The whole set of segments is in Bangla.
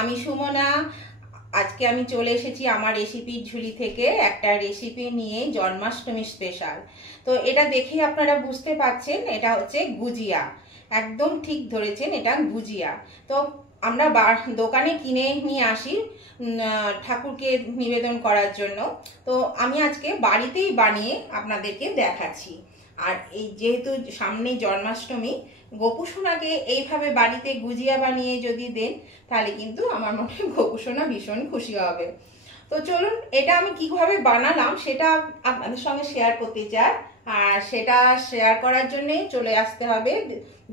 আমি সুমনা। আজকে আমি চলে এসেছি আমার রেসিপির ঝুলি থেকে একটা রেসিপি নিয়ে, জন্মাষ্টমী স্পেশাল। তো এটা দেখেই আপনারা বুঝতে পারছেন এটা হচ্ছে গুজিয়া। একদম ঠিক ধরেছেন, এটা গুজিয়া। তো আমরা দোকানে কিনে নিয়ে আসি ঠাকুরকে নিবেদন করার জন্য। তো আমি আজকে বাড়িতেই বানিয়ে আপনাদেরকে দেখাচ্ছি। আর এই যেহেতু সামনে জন্মাষ্টমী, গোপুসোনাকে এইভাবে বাড়িতে গুজিয়া বানিয়ে যদি দেন তাহলে কিন্তু আমার মনে হয় গোপুসোনা ভীষণ খুশি হবে। তো চলুন, এটা আমি কিভাবে বানালাম সেটা আপনাদের সঙ্গে শেয়ার করতে চাই। আর সেটা শেয়ার করার জন্যে চলে আসতে হবে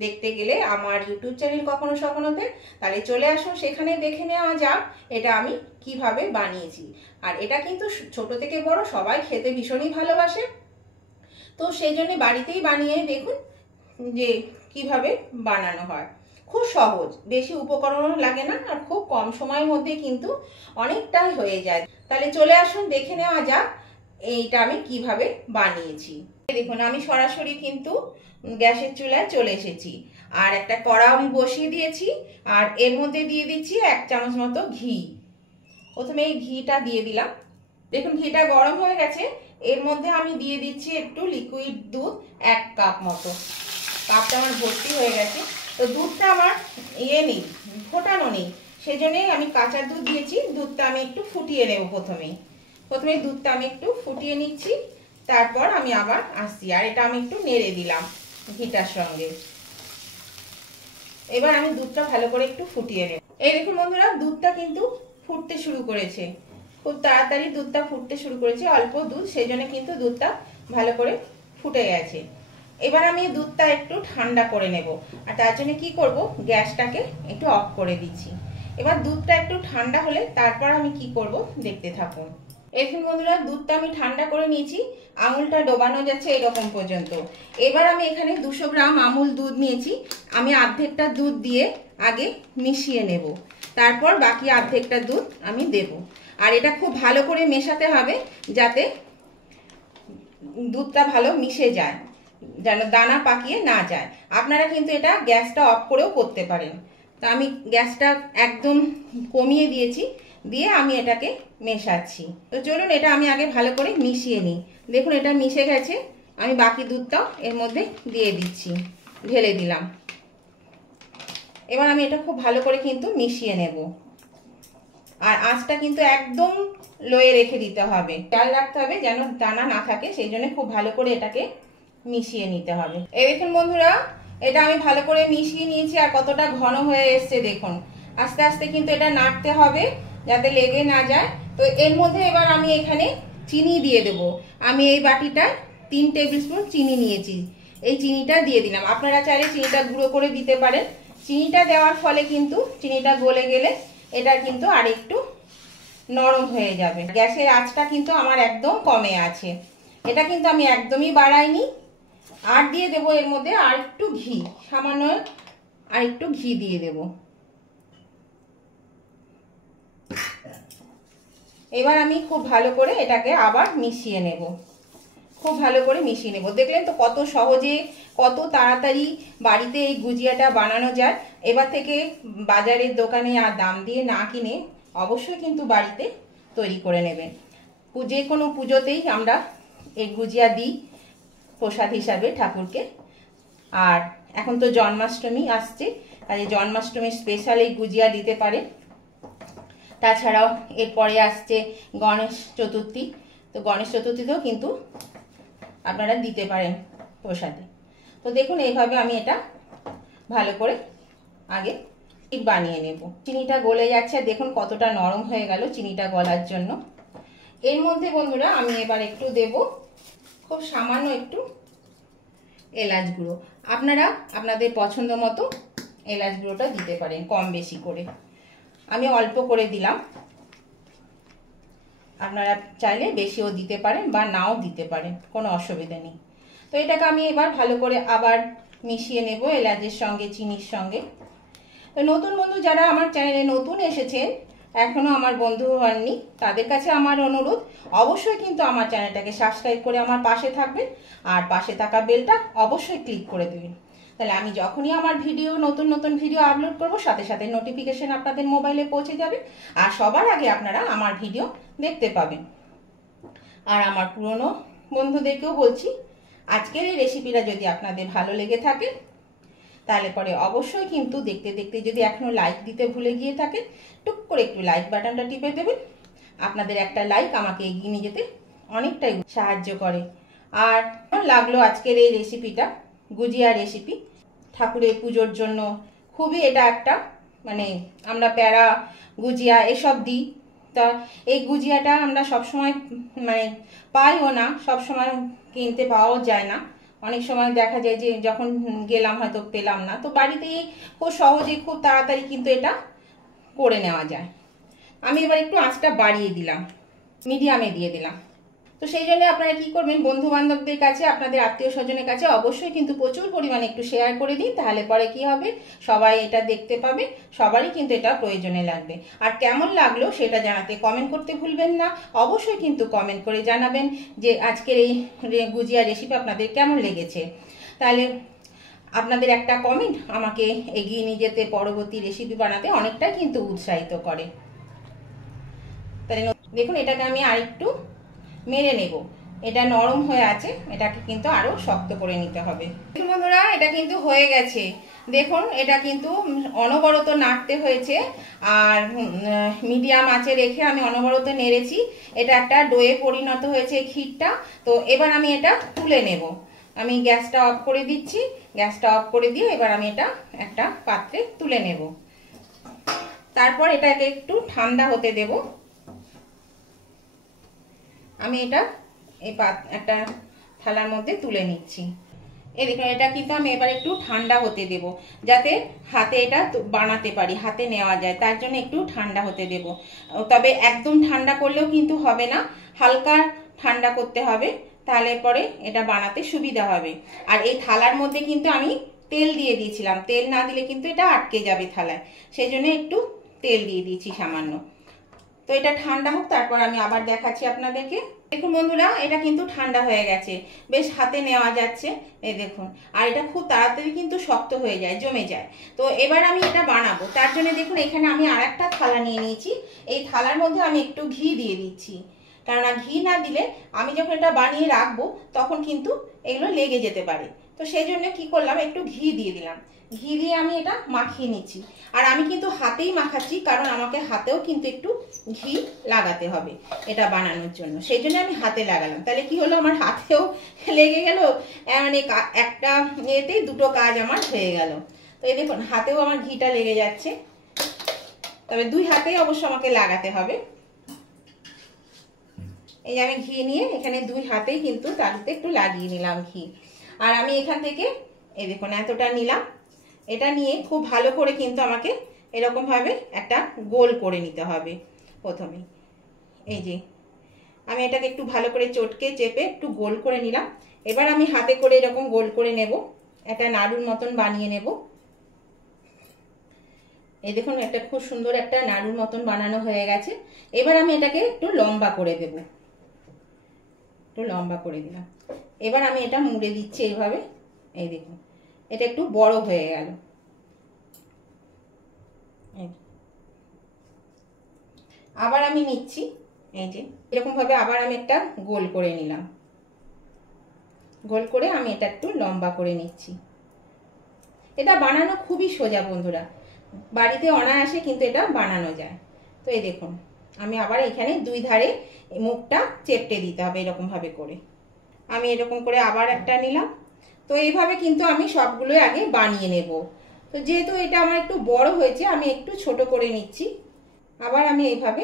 দেখতে গেলে আমার ইউটিউব চ্যানেল কখনো সখনোতে। তাহলে চলে আসুন, সেখানে দেখে নেওয়া যাক এটা আমি কিভাবে বানিয়েছি। আর এটা কিন্তু ছোট থেকে বড় সবাই খেতে ভীষণই ভালোবাসে। তো সেই জন্য বাড়িতেই বানিয়ে দেখুন যে কিভাবে বানানো হয়। খুব সহজ, বেশি উপকরণ লাগে না, আর খুব কম সময়ের মধ্যে কিন্তু অনেকটাই হয়ে যায়। তাহলে চলে আসুন দেখে নেওয়া যাক এইটা আমি কিভাবে বানিয়েছি। দেখুন, আমি সরাসরি কিন্তু গ্যাসের চুলায় চলে এসেছি। আর একটা কড়া আমি বসিয়ে দিয়েছি, আর এর মধ্যে দিয়ে দিচ্ছি 1 চামচ মতো ঘি। প্রথমে এই ঘিটা দিয়ে দিলাম। দেখুন, ঘিটা গরম হয়ে গেছে। এর মধ্যে আমি দিয়ে দিচ্ছি একটু লিকুইড দুধ, 1 কাপ মতো। কাপটা আমার ভর্তি হয়ে গেছে। তো দুধটা আমার নেই, ফোটানো নেই, সেজন্যই আমি কাঁচা দুধ দিয়েছি। দুধটা আমি একটু ফুটিয়ে নেব। প্রথমে দুধটা আমি একটু ফুটিয়ে নিচ্ছি, তারপর আমি আবার আসছি। আর এটা আমি একটু নেড়ে দিলাম ঘিটার সঙ্গে। এবার আমি দুধটা ভালো করে একটু ফুটিয়ে নেব। এই দেখুন বন্ধুরা, দুধটা কিন্তু ফুটতে শুরু করেছে। খুব তাড়াতাড়ি দুধটা ফুটতে শুরু করেছে। অল্প দুধ, সেই জন্য কিন্তু দুধটা ভালো করে ফুটে গেছে। এবার আমি দুধটা একটু ঠান্ডা করে নেব। আর তার জন্য কি করব, গ্যাসটাকে একটু অফ করে দিচ্ছি। এবার দুধটা একটু ঠান্ডা হলে তারপর আমি কি করব দেখতে থাকুন। এখন বন্ধুরা, দুধটা আমি ঠান্ডা করে নিয়েছি। আঙুলটা ডোবানো যাচ্ছে এরকম পর্যন্ত। এবার আমি এখানে 200 গ্রাম আমুল দুধ নিয়েছি। আমি অর্ধেকটা দুধ দিয়ে আগে মিশিয়ে নেব, তারপর বাকি অর্ধেকটা দুধ আমি দেব। আর এটা খুব ভালো করে মেশাতে হবে যাতে দুধটা ভালো মিশে যায়, যেন দানা পাকিয়ে না যায়। আপনারা কিন্তু এটা গ্যাসটা অফ করেও করতে পারেন। তা আমি গ্যাসটা একদম কমিয়ে দিয়েছি, দিয়ে আমি এটাকে মেশাচ্ছি। তো চলুন, এটা আমি আগে ভালো করে মিশিয়ে নিই। দেখুন, এটা মিশে গেছে। আমি বাকি দুধটাও এর মধ্যে দিয়ে দিচ্ছি, ঢেলে দিলাম। এবার আমি এটা খুব ভালো করে কিন্তু মিশিয়ে নেব। আর আঁচটা কিন্তু একদম লোয়ে রেখে দিতে হবে, খেয়াল রাখতে হবে যেন দানা না থাকে। সেই জন্য খুব ভালো করে এটাকে মিশিয়ে নিতে হবে। এই দেখুন বন্ধুরা, এটা আমি ভালো করে মিশিয়ে নিয়েছি। আর কতটা ঘন হয়ে এসছে দেখুন। আস্তে আস্তে কিন্তু এটা নাড়তে হবে যাতে লেগে না যায়। তো এর মধ্যে এবার আমি এখানে চিনি দিয়ে দেব। আমি এই বাটিটা 3 টেবিল স্পুন চিনি নিয়েছি। এই চিনিটা দিয়ে দিলাম। আপনারা চাইলে চিনিটা গুঁড়ো করে দিতে পারেন। চিনিটা দেওয়ার ফলে কিন্তু চিনিটা গলে গেলে এটা কিন্তু আর একটু নরম হয়ে যাবে। গ্যাসের আঁচটা কিন্তু আমার একদম কমে আছে। এটা কিন্তু আমি একদমই বাড়াইনি। আর দিয়ে দেবো এর মধ্যে আর একটু ঘি, সামান্য আর একটু ঘি দিয়ে দেব। এবার আমি খুব ভালো করে এটাকে আবার মিশিয়ে নেব। খুব ভালো করে মিশিয়ে নেব। দেখলেন তো কত সহজে, কত তাড়াতাড়ি বাড়িতে এই গুজিয়াটা বানানো যায়। এবার থেকে বাজারের দোকানে আর দাম দিয়ে না কিনে অবশ্যই কিন্তু বাড়িতে তৈরি করে নেবেন। যে কোনো পুজোতেই আমরা এই গুজিয়া দিই প্রসাদ হিসাবে ঠাকুরকে। আর এখন তো জন্মাষ্টমী আসছে, আর এই জন্মাষ্টমীর স্পেশাল এই গুজিয়া দিতে পারে। তাছাড়াও এরপরে আসছে গণেশ চতুর্থী। তো গণেশ চতুর্থীতেও কিন্তু আপনারা দিতে পারেন প্রসাদে। তো দেখুন, এইভাবে আমি এটা ভালো করে আগে বানিয়ে নেব। চিনিটা গলে যাচ্ছে, দেখুন কতটা নরম হয়ে গেল চিনিটা গলার জন্য। এর মধ্যে বন্ধুরা আমি এবার একটু দেব খুব সামান্য একটু এলাচ গুঁড়ো। আপনারা আপনাদের পছন্দ মতো এলাচ গুঁড়োটা দিতে পারেন, কম বেশি করে। আমি অল্প করে দিলাম, আপনারা চাইলে বেশিও দিতে পারেন বা নাও দিতে পারেন, কোনো অসুবিধা নেই। তো এটাকে আমি এবার ভালো করে আবার মিশিয়ে নেব এলাচের সঙ্গে, চিনির সঙ্গে। তো নতুন বন্ধু যারা আমার চ্যানেলে নতুন এসেছেন, এখনো আমার বন্ধু হননি, তাদের কাছে আমার অনুরোধ, অবশ্যই কিন্তু আমার চ্যানেলটাকে সাবস্ক্রাইব করে আমার পাশে থাকবেন। আর পাশে থাকা বেলটা অবশ্যই ক্লিক করে দেবেন, তাহলে আমি যখনই আমার ভিডিও নতুন নতুন ভিডিও আপলোড করব সাথে সাথে নোটিফিকেশন আপনাদের মোবাইলে পৌঁছে যাবে আর সবার আগে আপনারা আমার ভিডিও দেখতে পাবেন। আর আমার পুরনো বন্ধুদেরকেও বলছি, আজকের এই রেসিপিটা যদি আপনাদের ভালো লেগে থাকে তাহলে পরে অবশ্যই কিন্তু দেখতে দেখতে যদি এখনো লাইক দিতে ভুলে গিয়ে থাকেন, টুক করে একটু লাইক বাটনটা টিপে দেবেন। আপনাদের একটা লাইক আমাকে এগিয়ে নিয়ে যেতে অনেকটাই সাহায্য করে। আর লাগলো আজকের এই রেসিপিটা, গুজিয়া রেসিপি, ঠাকুরের পুজোর জন্য খুবই এটা একটা মানে আমরা প্যারা গুজিয়া এসব দিই। তা এই গুজিয়াটা আমরা সবসময় মানে পাইও না, সবসময় কিনতে পাওয়াও যায় না। অনেক সময় দেখা যায় যে যখন গেলাম হয়তো পেলাম না, তো বাড়িতেই খুব সহজে খুব তাড়াতাড়ি কিন্তু এটা করে নেওয়া যায়। আমি এবার একটু আঁচটা বাড়িয়ে দিলাম, মিডিয়ামে দিয়ে দিলাম। তো সেই জন্য আপনারা কি করবেন, বন্ধু বান্ধবদের কাছে আপনাদের আত্মীয় স্বজনের কাছে অবশ্যই কিন্তু প্রচুর পরিমাণে একটু শেয়ার করে দিন। তাহলে পরে কি হবে, সবাই এটা দেখতে পাবে, সবারই কিন্তু এটা প্রয়োজনে লাগবে। আর কেমন লাগলো সেটা জানাতে কমেন্ট করতে ভুলবেন না। অবশ্যই কিন্তু কমেন্ট করে জানাবেন যে আজকের এই গুজিয়া রেসিপি আপনাদের কেমন লেগেছে। তাহলে আপনাদের একটা কমেন্ট আমাকে এগিয়ে নিয়ে যেতে, পরবর্তী রেসিপি বানাতে অনেকটাই কিন্তু উৎসাহিত করে। তাহলে দেখুন এটাকে আমি আরেকটু মেরে নেব, এটা নরম হয়ে আছে, এটাকে কিন্তু আরো শক্ত করে নিতে হবে। দেখুন বন্ধুরা, এটা কিন্তু হয়ে গেছে। দেখুন এটা কিন্তু অনবরত নাড়তে হয়েছে আর মিডিয়াম আঁচে রেখে আমি অনবরত নেড়েছি। এটা একটা ডোয়ে পরিণত হয়েছে ক্ষীরটা। তো এবার আমি এটা তুলে নেব। আমি গ্যাসটা অফ করে দিচ্ছি, গ্যাসটা অফ করে দিয়ে এবার আমি এটা একটা পাত্রে তুলে নেব। তারপর এটাকে একটু ঠান্ডা হতে দেব। আমি এটা এই একটা থালার মধ্যে তুলে নিচ্ছি। এই দেখুন এটা কিন্তু আমি এবার একটু ঠান্ডা হতে দেব, যাতে হাতে এটা বানাতে পারি, হাতে নেওয়া যায়, তার জন্য একটু ঠান্ডা হতে দেব। তবে একদম ঠান্ডা করলেও কিন্তু হবে না, হালকা ঠান্ডা করতে হবে, তাহলে পরে এটা বানাতে সুবিধা হবে। আর এই থালার মধ্যে কিন্তু আমি তেল দিয়ে দিয়েছিলাম, তেল না দিলে কিন্তু এটা আটকে যাবে থালায়, সেই জন্য একটু তেল দিয়ে দিয়েছি সামান্য। তো এটা ঠান্ডা হোক, তারপর আমি আবার দেখাচ্ছি আপনাদেরকে। দেখুন বন্ধুরা, এটা কিন্তু ঠান্ডা হয়ে গেছে, বেশ হাতে নেওয়া যাচ্ছে, এই দেখুন। আর এটা খুব তাড়াতাড়ি কিন্তু শক্ত হয়ে যায়, জমে যায়। তো এবার আমি এটা বানাবো, তার জন্য দেখুন এখানে আমি আর একটা থালা নিয়ে নিয়েছি। এই থালার মধ্যে আমি একটু ঘি দিয়ে দিচ্ছি, কেননা ঘি না দিলে আমি যখন এটা বানিয়ে রাখবো তখন কিন্তু এগুলো লেগে যেতে পারে। তো সেই জন্য কি করলাম, একটু ঘি দিয়ে দিলাম। ঘি দিয়ে আমি এটা মাখিয়ে নিচ্ছি। আর আমি কিন্তু হাতেই মাখাচ্ছি, কারণ আমাকে হাতেও কিন্তু একটু ঘি লাগাতে হবে এটা বানানোর জন্য, সেই জন্য আমি হাতে লাগালাম। তাহলে কি হলো, আমার হাতেও লেগে গেল, মানে একটা এতেই দুটো কাজ আমার হয়ে গেল। তো এই দেখুন হাতেও আমার ঘিটা লেগে যাচ্ছে, তবে দুই হাতেই অবশ্য আমাকে লাগাতে হবে। এই যে আমি ঘি নিয়ে এখানে দুই হাতেই কিন্তু তাতে একটু লাগিয়ে নিলাম ঘি। আর আমি এখান থেকে এই দেখুন এতটা নিলাম, এটা নিয়ে খুব ভালো করে কিন্তু আমাকে এরকম ভাবে একটা গোল করে নিতে হবে প্রথমে। এই যে আমি এটাকে একটু ভালো করে চটকে চেপে একটু গোল করে নিলাম। এবার আমি হাতে করে এরকম গোল করে নেব, একটা নাড়ুর মতন বানিয়ে নেব। এই দেখুন একটা খুব সুন্দর একটা নাড়ুর মতন বানানো হয়ে গেছে। এবার আমি এটাকে একটু লম্বা করে দেব, একটু লম্বা করে দিলাম। এবার আমি এটা মুড়ে দিচ্ছি এইভাবে। এই দেখুন এটা একটু বড় হয়ে গেল। আবার আমি নিচ্ছি, এই যে এরকম ভাবে আবার আমি একটা গোল করে নিলাম। গোল করে আমি এটা একটু লম্বা করে নিচ্ছি। এটা বানানো খুবই সোজা বন্ধুরা, বাড়িতে অনায়াসে কিন্তু এটা বানানো যায়। তো এই দেখুন আমি আবার এখানে দুই ধারে মুখটা চেপটে দিতে হবে এরকম ভাবে করে। আমি এরকম করে আবার একটা নিলাম। তো এইভাবে কিন্তু আমি সবগুলোই আগে বানিয়ে নেব। তো যেহেতু এটা আমার একটু বড় হয়েছে, আমি একটু ছোট করে নিচ্ছি। আবার আমি এইভাবে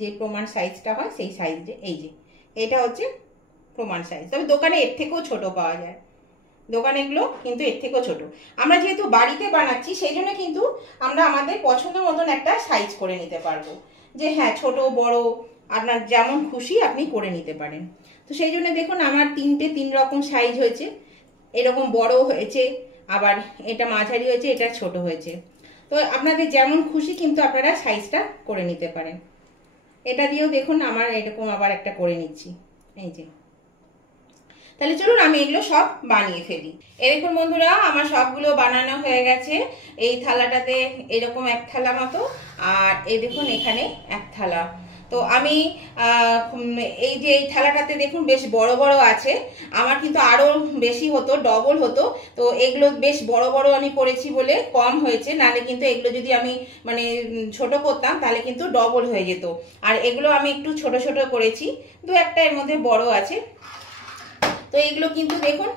যে প্রমাণ সাইজটা হয় সেই সাইজে, এই যে এটা হচ্ছে প্রমাণ সাইজ, তবে দোকানে এর থেকেও ছোট পাওয়া যায়, দোকানে এগুলো কিন্তু এর থেকেও ছোট। আমরা যেহেতু বাড়িতে বানাচ্ছি সেই জন্য কিন্তু আমরা আমাদের পছন্দ মতন একটা সাইজ করে নিতে পারবো, যে হ্যাঁ ছোট বড় আপনার যেমন খুশি আপনি করে নিতে পারেন। তো সেই জন্য দেখুন আমার তিন রকম সাইজ হয়েছে, এরকম বড় হয়েছে, আবার এটা মাঝারি হয়েছে, এটা ছোট হয়েছে। তো আপনাদের যেমন খুশি কিন্তু আপনারা সাইজটা করে নিতে পারেন। এটা দিয়েও দেখুন আমার এরকম আবার একটা করে নিচ্ছি, এই যে। তাহলে চলুন আমি এগুলো সব বানিয়ে ফেলি। এই দেখুন বন্ধুরা, আমার সবগুলো বানানো হয়ে গেছে। এই থালাটাতে এরকম এক থালা মতো, আর এই দেখুন এখানে এক থালা। তো আমি এই যে এই থালাটাতে দেখুন বেশ বড় বড় আছে, আমার কিন্তু আরও বেশি হতো, ডবল হতো। তো এগুলো বেশ বড় বড় আমি করেছি বলে কম হয়েছে, নাহলে কিন্তু এগুলো যদি আমি মানে ছোট করতাম তাহলে কিন্তু ডবল হয়ে যেত। আর এগুলো আমি একটু ছোট ছোট করেছি, দু একটা এর মধ্যে বড় আছে। তো এগুলো কিন্তু দেখুন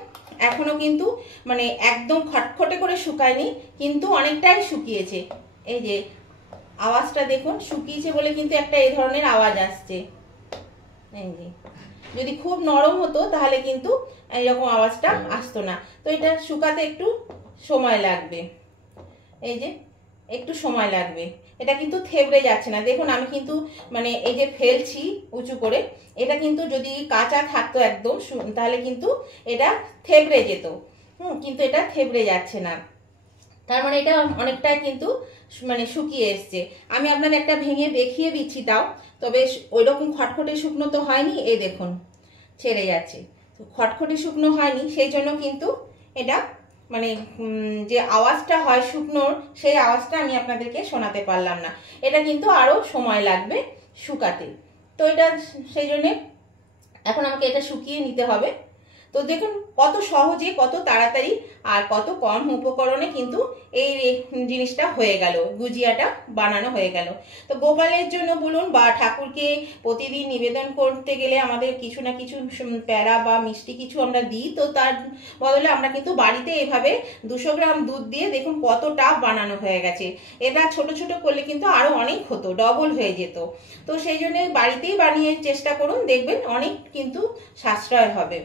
এখনো কিন্তু মানে একদম খটখটে করে শুকায়নি, কিন্তু অনেকটাই শুকিয়েছে। এই যে আওয়াজটা দেখুন, শুকিয়েছে বলে কিন্তু একটা এই ধরনের আওয়াজ আসছে। এই যে যদি খুব নরম হতো তাহলে কিন্তু এইরকম আওয়াজটা আসতো না। তো এটা শুকাতে একটু সময় লাগবে, এই যে একটু সময় লাগবে। এটা কিন্তু থেবড়ে যাচ্ছে না, দেখুন আমি কিন্তু মানে এই যে ফেলছি উঁচু করে, এটা কিন্তু যদি কাঁচা থাকতো একদম তাহলে কিন্তু এটা থেবড়ে যেত। কিন্তু এটা থেবড়ে যাচ্ছে না, তার মানে এটা অনেকটাই কিন্তু মানে শুকিয়ে এসছে। আমি আপনাদের একটা ভেঙে দেখিয়ে দিচ্ছি তাও, তবে ওইরকম খটখটে শুকনো তো হয়নি, এই দেখুন ছেড়ে যাচ্ছে। তো খটখটে শুকনো হয়নি, সেই জন্য কিন্তু এটা মানে যে আওয়াজটা হয় শুকনোর, সেই আওয়াজটা আমি আপনাদেরকে শোনাতে পারলাম না। এটা কিন্তু আরও সময় লাগবে শুকাতে। তো এটা সেই জন্যে এখন আমাকে এটা শুকিয়ে নিতে হবে। তো দেখুন কত সহজে, কত তাড়াতাড়ি আর কত কম উপকরণে কিন্তু এই জিনিসটা হয়ে গেল, গুজিয়াটা বানানো হয়ে গেল। তো গোপালের জন্য বলুন বা ঠাকুরকে প্রতিদিন নিবেদন করতে গেলে আমাদের কিছু না কিছু প্যারা বা মিষ্টি কিছু আমরা দিই। তো তার বদলে আমরা কিন্তু বাড়িতে এভাবে 200 গ্রাম দুধ দিয়ে দেখুন কতটা বানানো হয়ে গেছে। এটা ছোট ছোট করলে কিন্তু আরো অনেক হতো, ডবল হয়ে যেত। তো সেই জন্য বাড়িতেই বানিয়ে চেষ্টা করুন, দেখবেন অনেক কিন্তু সাশ্রয় হবে।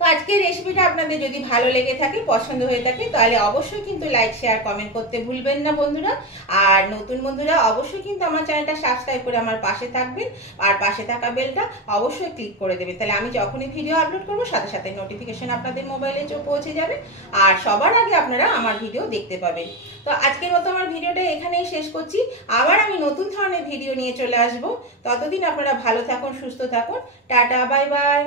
তো আজকের রেসিপিটা আপনাদের যদি ভালো লেগে থাকে, পছন্দ হয়ে থাকে, তাহলে অবশ্যই কিন্তু লাইক শেয়ার কমেন্ট করতে ভুলবেন না বন্ধুরা। আর নতুন বন্ধুরা অবশ্যই কিন্তু আমার চ্যানেলটা সাবস্ক্রাইব করে আমার পাশে থাকবেন, আর পাশে থাকা বেলটা অবশ্যই ক্লিক করে দেবেন, তাহলে আমি যখনই ভিডিও আপলোড করবো সাথে সাথে নোটিফিকেশন আপনাদের মোবাইলে পৌঁছে যাবে, আর সবার আগে আপনারা আমার ভিডিও দেখতে পাবেন। তো আজকের মতো আমার ভিডিওটা এখানেই শেষ করছি, আবার আমি নতুন ধরনের ভিডিও নিয়ে চলে আসবো। ততদিন আপনারা ভালো থাকুন, সুস্থ থাকুন, টাটা, বাই বাই।